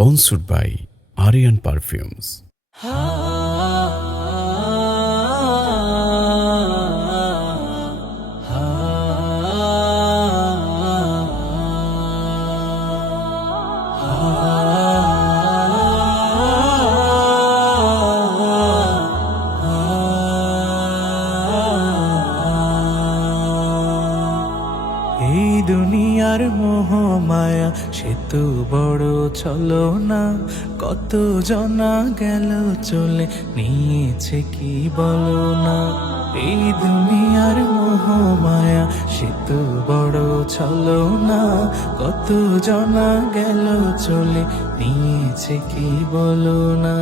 sponsored by Aryan Perfumes. এই দুনিয়ার মোহ মায়া সে তো বড় চলো না, কত জনা গেল চলে নিয়েছে কি বলো না। এই দুনিয়ার মোহ মায়া সে তো বড় চলো না, কত জনা গেল চলে নিয়েছে কি বলো না।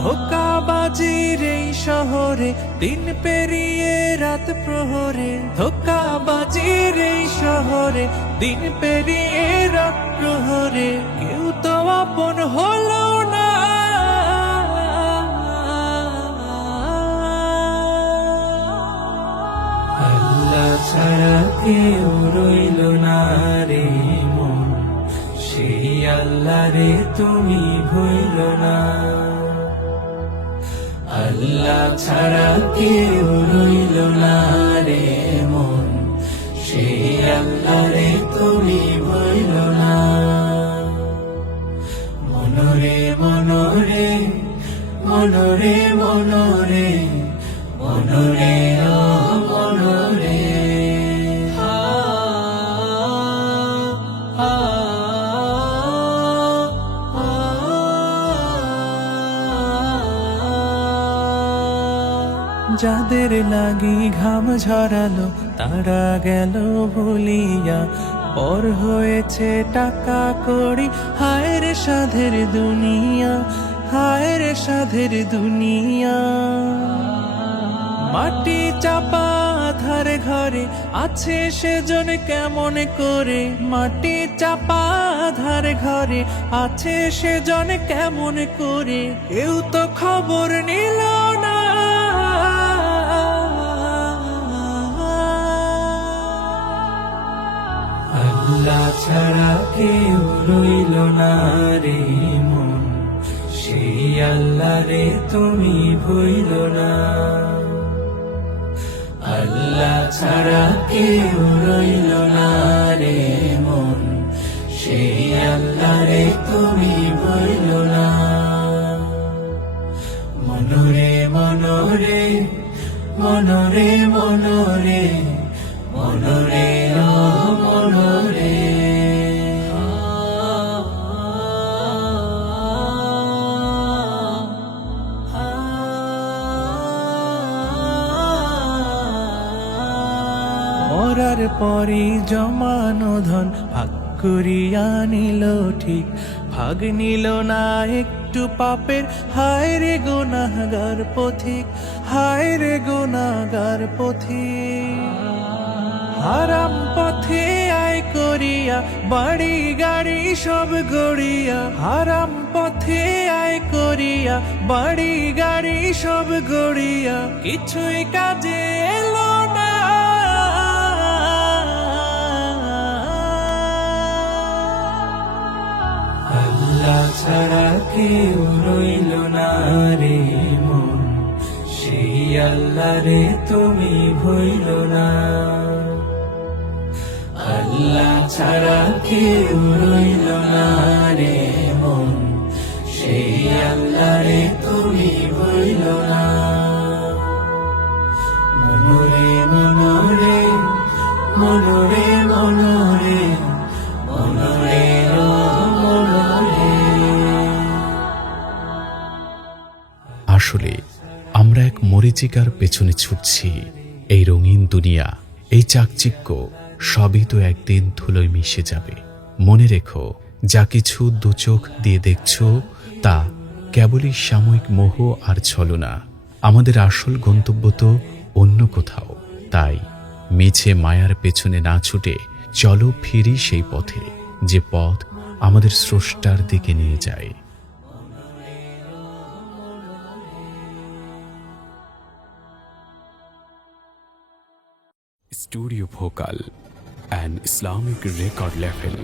ধোঁকাবাজির এই শহরে দিন পেরিয়ে রাত প্রহরে, ধোঁকাবাজির এই শহরে দিন পেরিয়ে রাত প্রহরে, কেউ তো আপন হলো না। আল্লাহ ছাড়া কেউ রইল না রে মন, সেই আল্লাহ রে তুমি ভুইল না। আল্লাহ ছাড়া কেউ রইল না রে মন, সেই আল্লাহ রে তুমি ভুইল না। মনরে মনরে মনরে মনরে মনরে ও মনরে, যাদের লাগি ঘাম ঝরালো তারা গেল ভুলিয়া, পর হয়েছে টাকা কড়ি, হায় রে সাধের দুনিয়া, হায় রে সাধের দুনিয়া। মাটি চাপা ধার ঘরে আছে সেজন কেমন করে, মাটি চাপা ধার ঘরে আছে সেজন কেমন করে, কেউ তো খবর নিল না। আল্লাহ ছাড়া কেউ রইল না রে মন, সেই আল্লাহ রে তুমি ভুইল না। আল্লাহ ছাড়া কেউ রইল না রে মন, সেই আল্লাহ রে তুমি ভুইল না। মনরে মনরে মনরে মনরে মনরে ও মনরে, মরার পরে জমানো ধন ভাগ করিয়া নিল ঠিক, ভাগ নিল না একটু পাপের, হায় রে গুনাহগার পথিক, হায় রে গুনাহগার পথিক। হারাম পথে আয় করিয়া বাড়ি গাড়ি সব গড়িয়া, হারাম পথে আয় করিয়া বাড়ি গাড়ি সব গড়িয়া, কিছুই কাজে এলো না। আল্লাহ ছাড়া কেউ রইল না রে মন, সেই আল্লাহ রে তুমি ভুইল না। আল্লাহ ছাড়া কেউ রইল না রে মন, সেই আল্লাহ রে তুমি ভুইল না। মনরে মনরে মনরে মনরে মনরে ও মনরে। আসলে আমরা এক মরীচিকার পেছনে ছুটছি। এই রঙিন দুনিয়া, এই চাকচিক্য সবই তো একদিন ধুলোয় মিশে যাবে। মনে রেখো, যা কিছু দু চোখ দিয়ে দেখছো তা কেবলই সাময়িক মোহ আর ছলনা। আমাদের আসল গন্তব্য তো অন্য কোথাও। তাই মিছে মায়ার পেছনে না ছুটে চলো ফিরি সেই পথে, যে পথ আমাদের স্রষ্টার দিকে নিয়ে যায়। Studio Bhokal, an Islamic record label.